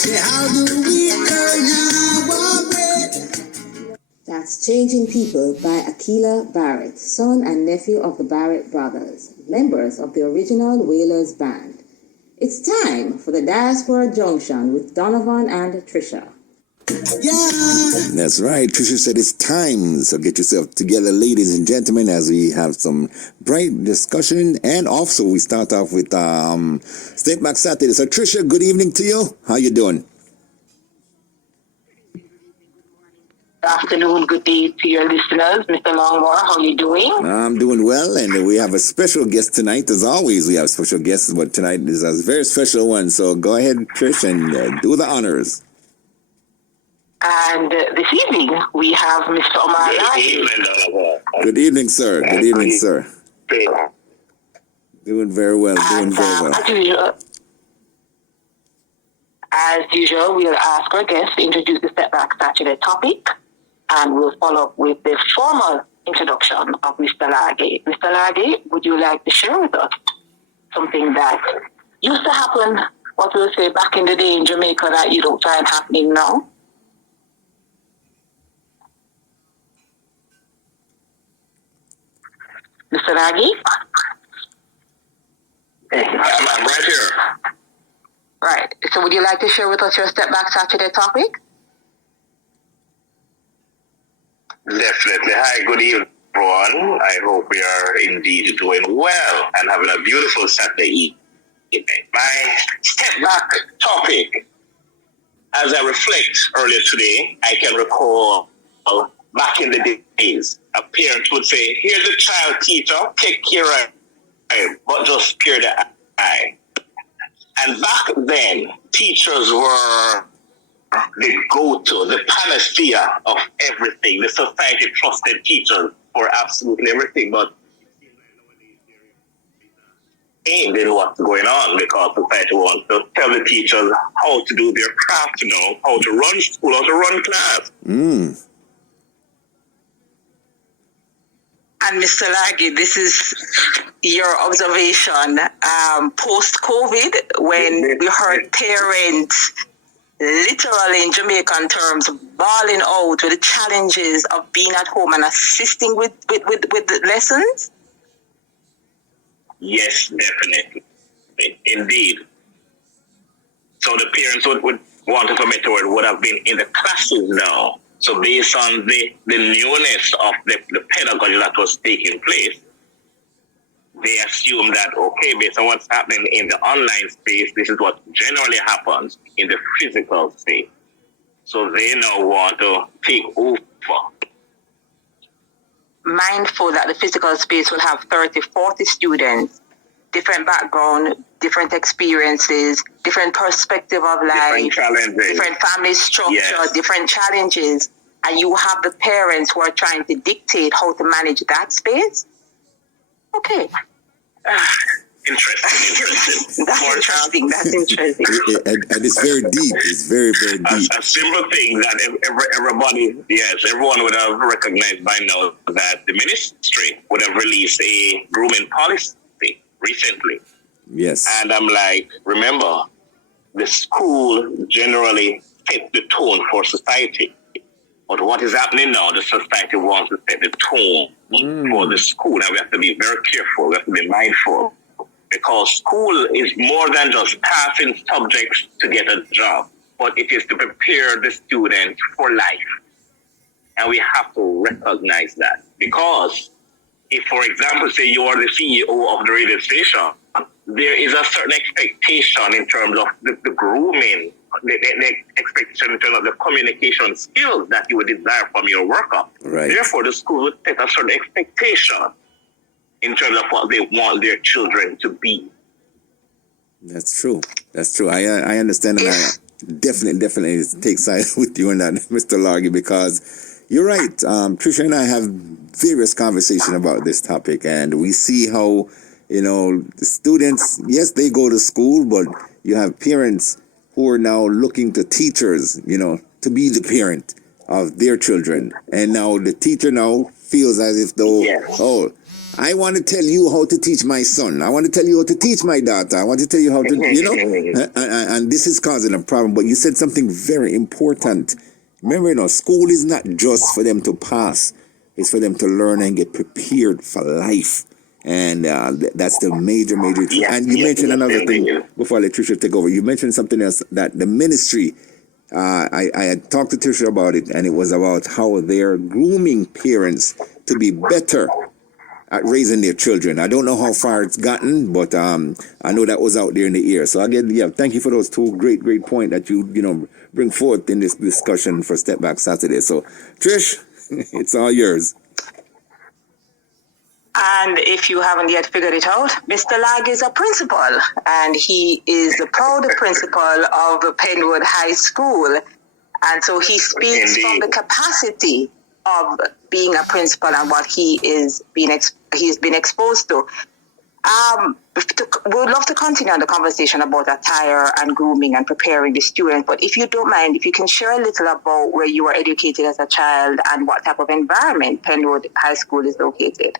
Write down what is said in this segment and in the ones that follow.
Say, how do we earn our bread? That's Changing People by Akila Barrett, son and nephew of the Barrett brothers, members of the original Wailers band. It's time for the Diaspora Junction with Donovan and Trisha. Yeah. That's right. Trisha said it's time. So get yourself together, ladies and gentlemen, as we have some bright discussion. And also we start off with Step Back Saturday. So Trisha, good evening to you. How you doing? Good afternoon, good day to your listeners. Mr. Longmore, how are you doing? I'm doing well, and we have a special guest tonight. As always, we have special guests, but tonight is a very special one. So go ahead, Trish, and do the honors. And this evening, we have Mr. Omar. Good evening, sir. Good evening, sir. Doing very well, doing very well. As usual, we'll ask our guests to introduce the Step Back Saturday topic, and we'll follow up with the formal introduction of Mr. Largie. Mr. Largie, would you like to share with us something that used to happen, what we'll say, back in the day in Jamaica that you don't find happening now? Mr. Largie? I'm right here. Right. So would you like to share with us your Step Back Saturday topic? Definitely. Hi, good evening, everyone. I hope we are indeed doing well and having a beautiful Saturday evening. My Step Back topic, as I reflect earlier today, I can recall back in the days, a parent would say, here's a child, teacher, take care of him, but just spare the eye. And back then, teachers were the go-to, the panacea of everything. The society trusted teachers for absolutely everything, but they know what's going on because society wants to tell the teachers how to do their craft, how to run school, how to run class. And Mr. Largie, this is your observation post-COVID when we heard parents literally in Jamaican terms bawling out with the challenges of being at home and assisting with the lessons? Yes, definitely. Indeed. So the parents would want information would have been in the classes now. So based on the newness of the pedagogy that was taking place, they assume that, okay, based on what's happening in the online space, this is what generally happens in the physical space. So they now want to take over. Mindful that the physical space will have 30, 40 students, different background, different experiences, different perspective of life, different family structure, different challenges, and you have the parents who are trying to dictate how to manage that space. Okay. Interesting. That's interesting. And it's very deep. It's very, very deep. A simple thing that everyone would have recognized by now that the ministry would have released a grooming policy recently. Yes. And I'm like, remember, the school generally sets the tone for society. But what is happening now, the society wants to set the tone for the school. And we have to be very careful. We have to be mindful. Because school is more than just passing subjects to get a job. But it is to prepare the student for life. And we have to recognize that. Because if, for example, say you are the CEO of the radio station, there is a certain expectation in terms of the grooming, the expectation in terms of the communication skills that you would desire from your worker. Right. Therefore, the school would set a certain expectation in terms of what they want their children to be. That's true. That's true. I understand, and I definitely take side with you on that, Mr. Largie, because you're right. Trisha and I have various conversations about this topic, and we see how, the students, yes, they go to school, but you have parents who are now looking to teachers, to be the parent of their children. And now the teacher now feels as if though, I want to tell you how to teach my son. I want to tell you how to teach my daughter. I want to tell you how to, and this is causing a problem. But you said something very important. Remember, school is not just for them to pass. It's for them to learn and get prepared for life. And that's the major thing. And you mentioned another thing before I let Trisha take over. You mentioned something else, that the ministry, I had talked to Trisha about it, and it was about how they're grooming parents to be better at raising their children. I don't know how far it's gotten, but I know that was out there in the air. So again, thank you for those two great points that you bring forth in this discussion for Step Back Saturday. So Trish, it's all yours. And if you haven't yet figured it out, Mr. Largie is a principal, and he is the proud principal of Penwood High School. And so he speaks from the capacity of being a principal and what he's been exposed to. We would love to continue on the conversation about attire and grooming and preparing the student. But if you don't mind, if you can share a little about where you were educated as a child and what type of environment Penwood High School is located.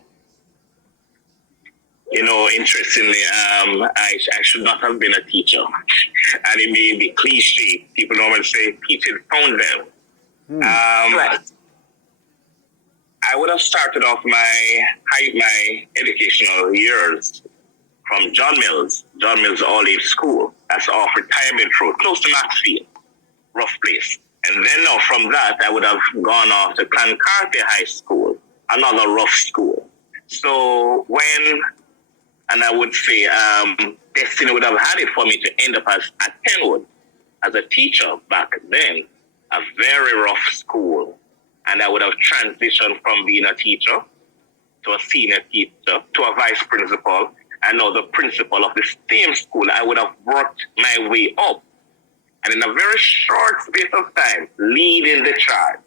Interestingly, I should not have been a teacher. And it may be cliche. People normally say, teaching found them. Right. I would have started off my educational years from John Mills All-Age School. That's off Retirement Road, close to Maxfield. Rough place. And then from that, I would have gone off to Clancarty High School, another rough school. So and I would say destiny would have had it for me to end up at Penwood as a teacher back then, a very rough school. And I would have transitioned from being a teacher to a senior teacher to a vice principal and now the principal of the same school. I would have worked my way up and in a very short space of time leading the charge.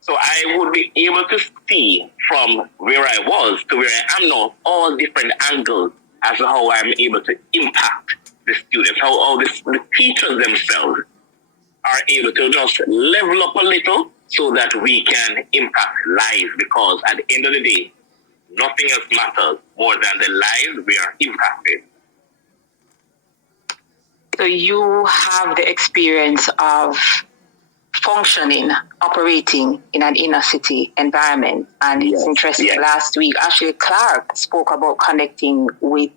So I would be able to see from where I was to where I am now, all different angles as to how I'm able to impact the students, how all the teachers themselves are able to just level up a little so that we can impact lives, because at the end of the day, nothing else matters more than the lives we are impacted. So you have the experience of functioning, operating in an inner city environment. And it's interesting, last week, actually Clark spoke about connecting with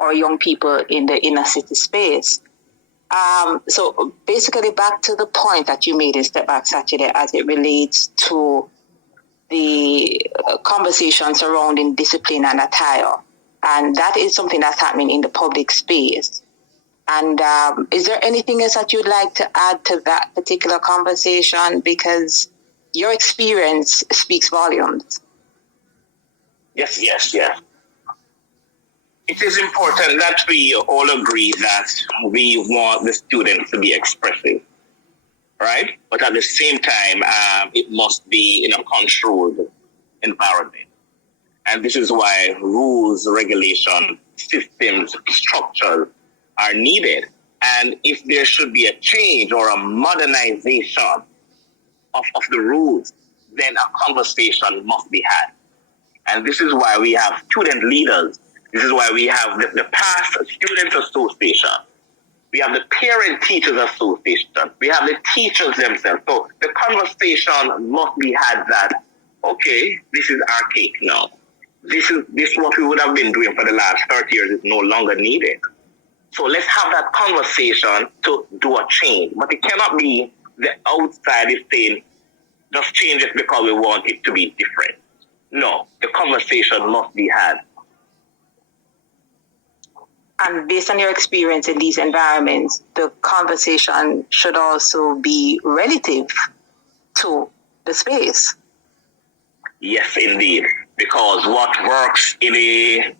our young people in the inner city space. So basically back to the point that you made in Step Back Saturday as it relates to the conversation surrounding discipline and attire. And that is something that's happening in the public space. And is there anything else that you'd like to add to that particular conversation? Because your experience speaks volumes. Yes. It is important that we all agree that we want the students to be expressive, right? But at the same time, it must be in a controlled environment. And this is why rules, regulation, systems, structures are needed. And if there should be a change or a modernization of the rules, then a conversation must be had. And this is why we have student leaders. This is why we have the past Student Association. We have the Parent Teachers Association. We have the teachers themselves. So the conversation must be had that, okay, this is archaic now. This what we would have been doing for the last 30 years is no longer needed. So let's have that conversation to do a change. But it cannot be the outside is saying, just change it because we want it to be different. No, the conversation must be had. And based on your experience in these environments, the conversation should also be relative to the space. Yes, indeed. Because what works in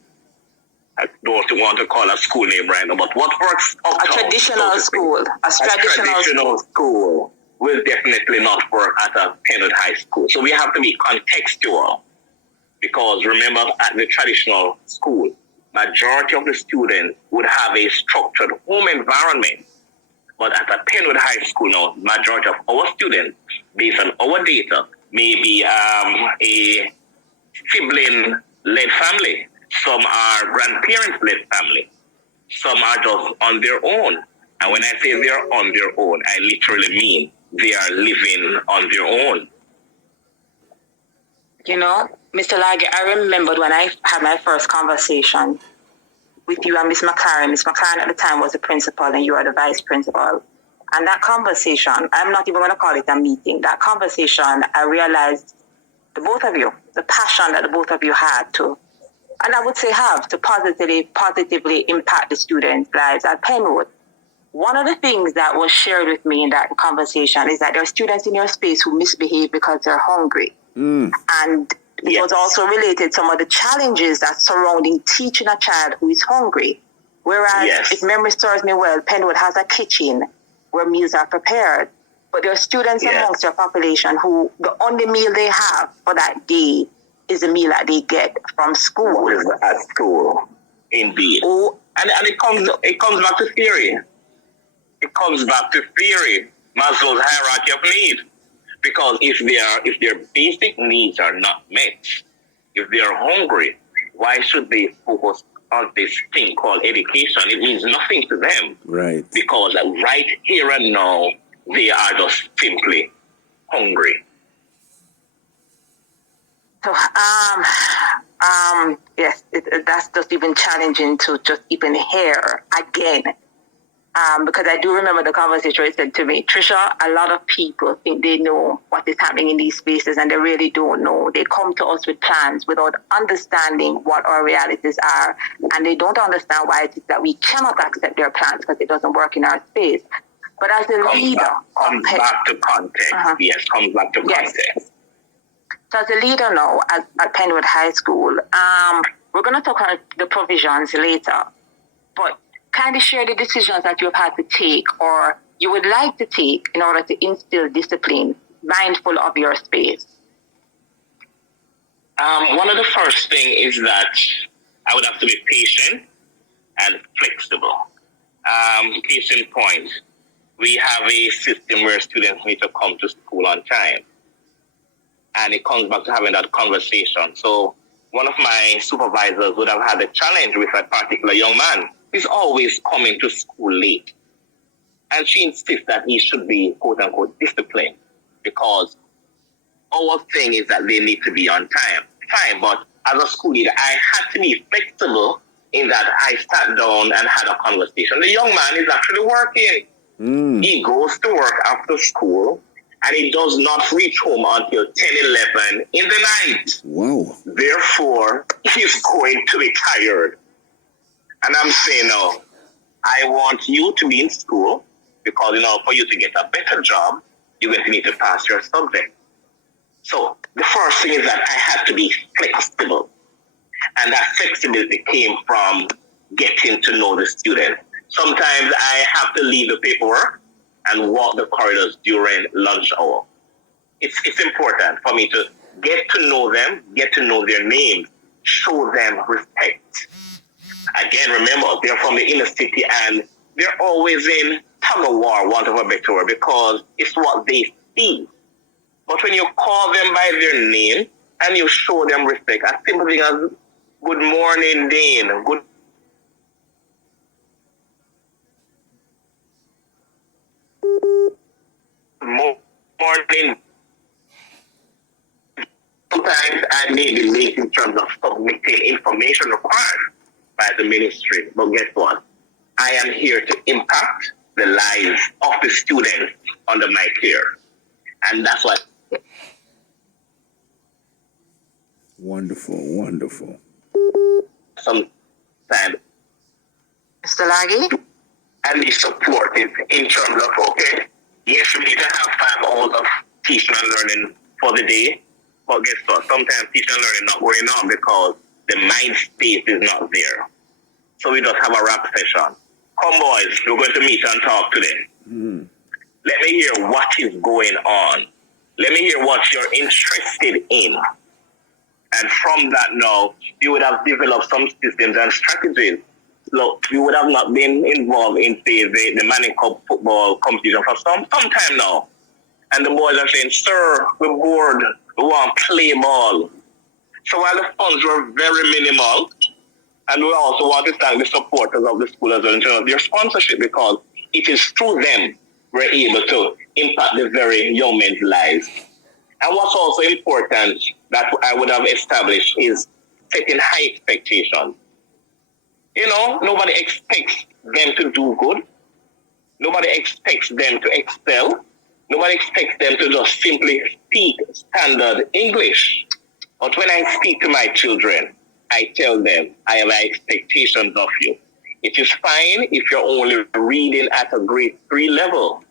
I don't want to call a school name right now, but what works uptown, a traditional school. A traditional school will definitely not work at a Penwood High School. So we have to be contextual. Because remember, at the traditional school, majority of the students would have a structured home environment. But at a Penwood High School now, majority of our students, based on our data, may be a sibling led family. Some are grandparents led family. Some are just on their own. And when I say they're on their own, I literally mean they are living on their own. You know, Mr. Largie, I remembered when I had my first conversation with you and Miss McLaren. Miss McLaren at the time was the principal and you are the vice principal. And that conversation, I'm not even going to call it a meeting. That conversation, I realized the both of you, the passion that the both of you had to, and I would say have, to positively impact the students' lives at Penwood. One of the things that was shared with me in that conversation is that there are students in your space who misbehave because they're hungry. And it was also related to some of the challenges that surrounding teaching a child who is hungry. Whereas, if memory serves me well, Penwood has a kitchen where meals are prepared. But there are students amongst your population who the only meal they have for that day is the meal that they get from school. At school, indeed. Oh, and it comes back to theory. It comes back to theory, Maslow's hierarchy of need. Because if their basic needs are not met, if they are hungry, why should they focus on this thing called education? It means nothing to them. Right. Because right here and now, they are just simply hungry. So, yes, that's just even challenging to just even hear again. Because I do remember the conversation where it said to me, Trisha, a lot of people think they know what is happening in these spaces and they really don't know. They come to us with plans without understanding what our realities are, and they don't understand why it is that we cannot accept their plans because it doesn't work in our space. But as a leader... Comes back to context. Yes, comes back to context. So as a leader now at Penwood High School, we're going to talk about the provisions later, but kindly share the decisions that you've had to take or you would like to take in order to instill discipline, mindful of your space. One of the first things is that I would have to be patient and flexible. Case in point, we have a system where students need to come to school on time. And it comes back to having that conversation. So one of my supervisors would have had a challenge with a particular young man. He's always coming to school late. And she insists that he should be, quote unquote, disciplined because our thing is that they need to be on time. Fine, but as a school leader, I had to be flexible in that I sat down and had a conversation. The young man is actually working. He goes to work after school and he does not reach home until 10, 11 in the night. Wow. Therefore, he's going to be tired. And I'm saying, no, I want you to be in school because, for you to get a better job, you're going to need to pass your subject. So the first thing is that I had to be flexible. And that flexibility came from getting to know the student. Sometimes I have to leave the paperwork and walk the corridors during lunch hour. It's important for me to get to know them, get to know their names, show them respect. Again, remember, they're from the inner city and they're always in tug of war, want of a better word, because it's what they see. But when you call them by their name and you show them respect, a simple thing as good morning, Dane, good morning. Sometimes I may be late in terms of submitting information required by the ministry, but guess what? I am here to impact the lives of the students under my care. And that's what. Wonderful. Sometimes. Mr. Largie? And be supportive in terms of, okay, yes, we need to have 5 hours of teaching and learning for the day, but guess what? Sometimes teaching and learning not going on because the mind space is not there. So we just have a rap session. Come boys, we're going to meet and talk today. Let me hear what is going on. Let me hear what you're interested in. And from that now, you would have developed some systems and strategies. Look, you would have not been involved in, say, the Manning Cup football competition for some time now. And the boys are saying, sir, we're bored. We want to play ball. So while the funds were very minimal, and we also want to thank the supporters of the school as well in terms of their sponsorship, because it is through them we're able to impact the very young men's lives. And what's also important that I would have established is setting high expectations. Nobody expects them to do good. Nobody expects them to excel. Nobody expects them to just simply speak standard English. But when I speak to my children, I tell them I have expectations of you. It is fine if you're only reading at a grade 3 level,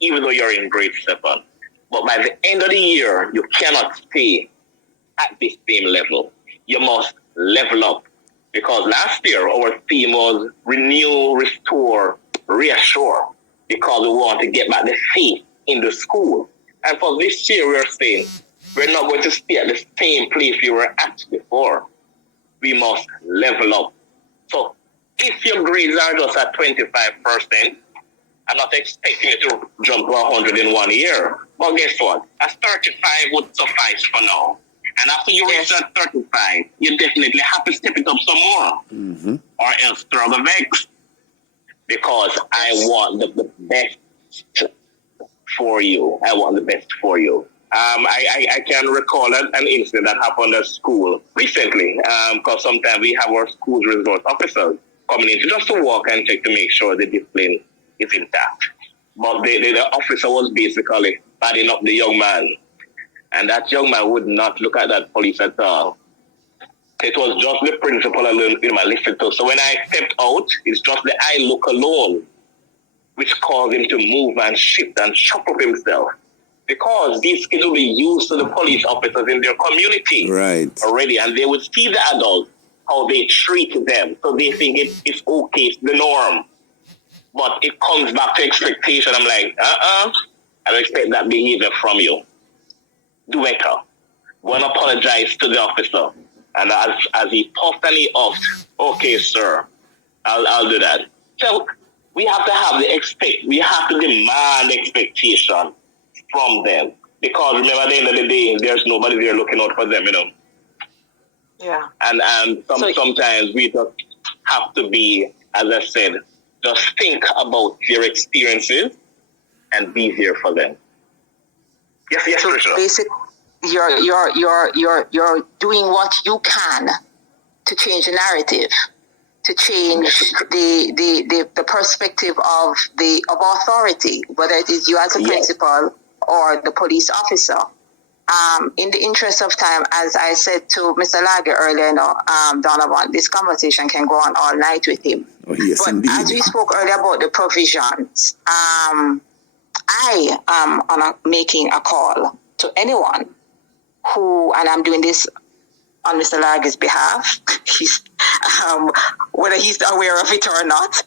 even though you're in grade 7. But by the end of the year, you cannot stay at the same level. You must level up. Because last year, our theme was renew, restore, reassure. Because we want to get back the faith in the school. And for this year, we're saying we're not going to stay at the same place we were at before. We must level up. So if your grades are just at 25%, I'm not expecting you to jump to 100 in 1 year. But guess what? A 35 would suffice for now. And after you reach that 35, you definitely have to step it up some more. Mm-hmm. Or else throw the vex. Because I want the best for you. I want the best for you. I can recall an incident that happened at school recently. Because sometimes we have our school's resource officers coming in just to walk and check to make sure the discipline is intact. But the officer was basically batting up the young man. And that young man would not look at that police at all. It was just the principal alone in my listened to. So when I stepped out, it's just the eye look alone, which caused him to move and shift and shuffle himself. Because these kids will be used to the police officers in their community already. And they would see the adults, how they treat them. So they think it's okay, it's the norm. But it comes back to expectation. I'm like, I don't expect that behavior from you. Do better. Go and apologize to the officer. And as he puffed and he huffed, okay, sir, I'll do that. So we have to have we have to demand expectation from them. Because remember, at the end of the day, there's nobody there looking out for them, Yeah. And sometimes we just have to be, as I said, just think about their experiences and be there for them. Yes, Trisha. Basically, you're doing what you can to change the narrative, to change the perspective of authority, whether it is you as a principal or the police officer. In the interest of time, as I said to Mr. Largie earlier, Donovan, this conversation can go on all night with him. Oh, yes, but indeed. as we spoke earlier about the provisions, I am making a call to anyone who, and I'm doing this on Mr. Largie's behalf, he's, whether he's aware of it or not,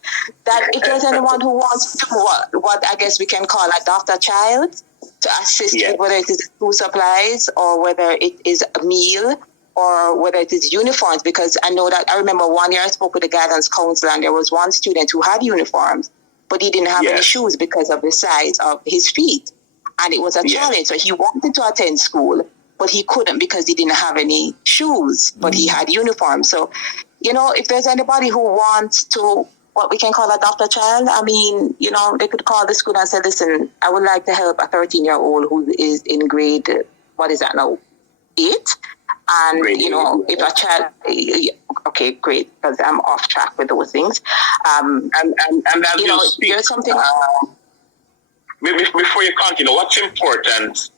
that if there's anyone who wants to do what I guess we can call adopt a child, to assist with whether it is food supplies or whether it is a meal or whether it is uniforms, because I remember 1 year I spoke with the guidance counselor and there was one student who had uniforms, but he didn't have any shoes because of the size of his feet. And it was a challenge. So he wanted to attend school, but he couldn't because he didn't have any shoes, but he had uniforms. So, if there's anybody who wants to, what we can call adopt a child, I mean, they could call the school and say, listen, I would like to help a 13-year-old who is in grade, what is that now, 8? And, grade if a child, okay, great, because I'm off track with those things. And there's something... Before you continue, what's important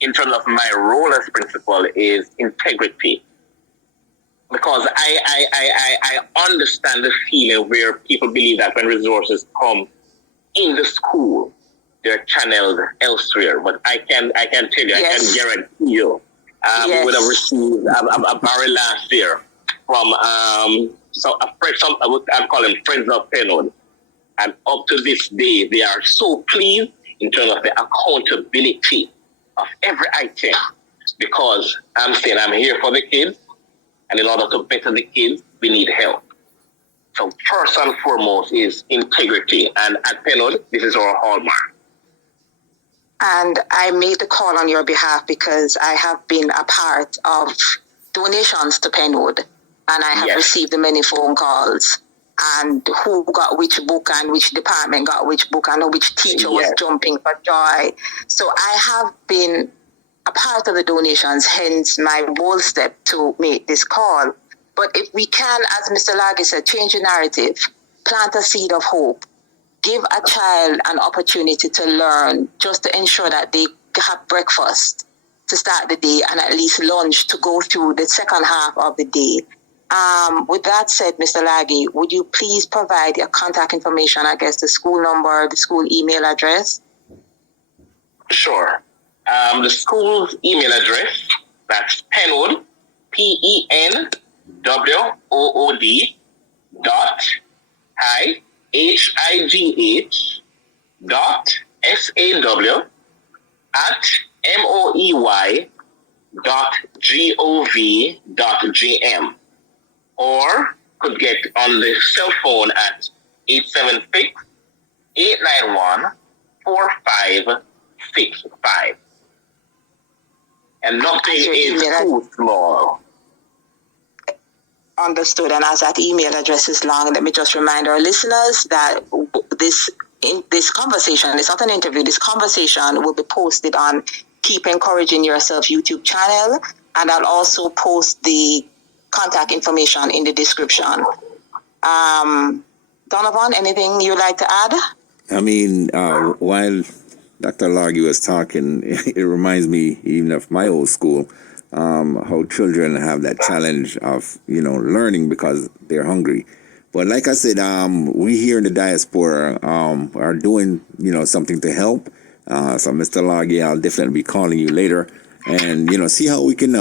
in terms of my role as principal is integrity. Because I understand the feeling where people believe that when resources come in the school, they're channeled elsewhere. But I can tell you, I can guarantee you, we would have received a barrel last year from I'm calling friends of Penwood. And up to this day, they are so pleased in terms of the accountability of every item. Because I'm saying I'm here for the kids. And in order to better the kids, we need help. So first and foremost is integrity. And at Penwood, this is our hallmark. And I made the call on your behalf because I have been a part of donations to Penwood, and I have received many phone calls. And who got which book and which department got which book and which teacher was jumping for joy. So I have been a part of the donations, hence my bold step to make this call. But if we can, as Mr. Largie said, change the narrative, plant a seed of hope, give a child an opportunity to learn just to ensure that they have breakfast to start the day and at least lunch to go through the second half of the day. With that said, Mr. Largie, would you please provide your contact information, I guess the school number, the school email address? Sure. The school's email address, that's Penwood, Penwood HIGH .SAW at moey.gov.gm, or could get on the cell phone at 876-891-4565. And nothing is too small. Understood. And as that email address is long, let me just remind our listeners that this conversation, it's not an interview, this conversation will be posted on Keep Encouraging Yourself YouTube channel, and I'll also post the contact information in the description. Donovan, anything you'd like to add? I mean, while Dr. Largie was talking, it reminds me even of my old school, how children have that challenge of, learning because they're hungry. But like I said, we here in the diaspora are doing, something to help. So Mr. Largie, I'll definitely be calling you later and, see how we can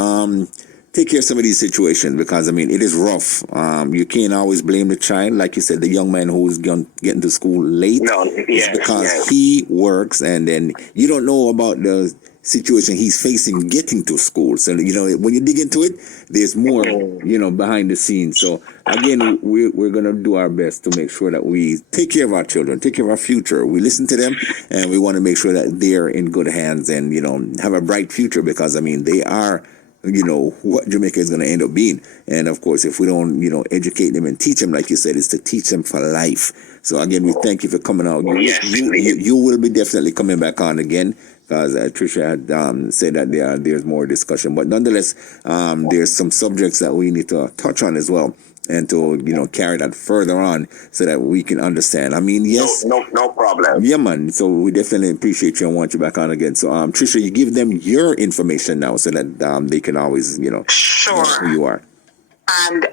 take care of some of these situations, because, it is rough. You can't always blame the child. Like you said, the young man who's getting to school late is because he works, and then you don't know about the situation he's facing getting to school. So, when you dig into it, there's more, behind the scenes. So, again, we're going to do our best to make sure that we take care of our children, take care of our future. We listen to them, and we want to make sure that they're in good hands and, have a bright future, because, they are, what Jamaica is going to end up being. And, of course, if we don't, educate them and teach them, like you said, is to teach them for life. So, again, we thank you for coming out. You will be definitely coming back on again, because Trisha had said that there's more discussion. But nonetheless, there's some subjects that we need to touch on as well, and to, carry that further on so that we can understand. Yes. No problem. Yeah, man. So we definitely appreciate you and want you back on again. So, Trisha, you give them your information now so that they can always, sure, know who you are. And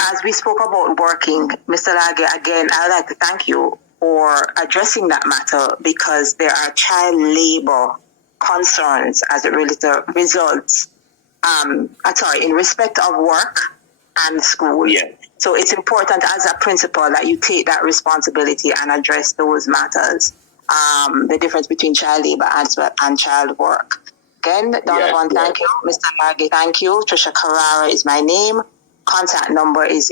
as we spoke about working, Mr. Largie, again, I'd like to thank you for addressing that matter, because there are child labor concerns as it results, in respect of work and school. Yeah. So it's important as a principal that you take that responsibility and address those matters, the difference between child labor and child work. Again, Donovan, thank you. Mr. Largie, thank you. Trisha Carrara is my name. Contact number is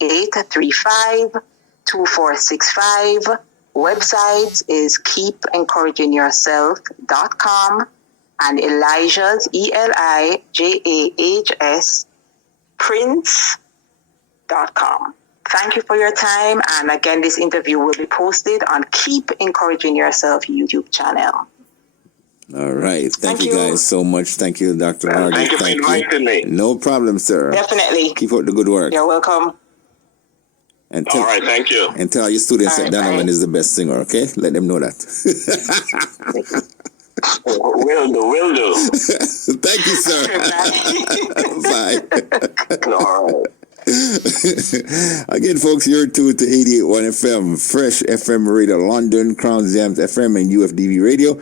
876-835-2465. Website is keepencouragingyourself.com, and Elijah's, ELIJAHS, prince.com. Thank you for your time. And again, this interview will be posted on Keep Encouraging Yourself YouTube channel. All right. Thank you guys so much. Thank you, Dr. Largie. Thank you for inviting me. No problem, sir. Definitely. Keep up the good work. You're welcome. And all right, thank you. And tell your students that Donovan is the best singer, okay? Let them know that. Will do. Thank you, sir. Bye. All right. Again, folks, you're tuned to 88.1 FM, Fresh FM Radio, London, Crown Jams FM, and UFDV Radio.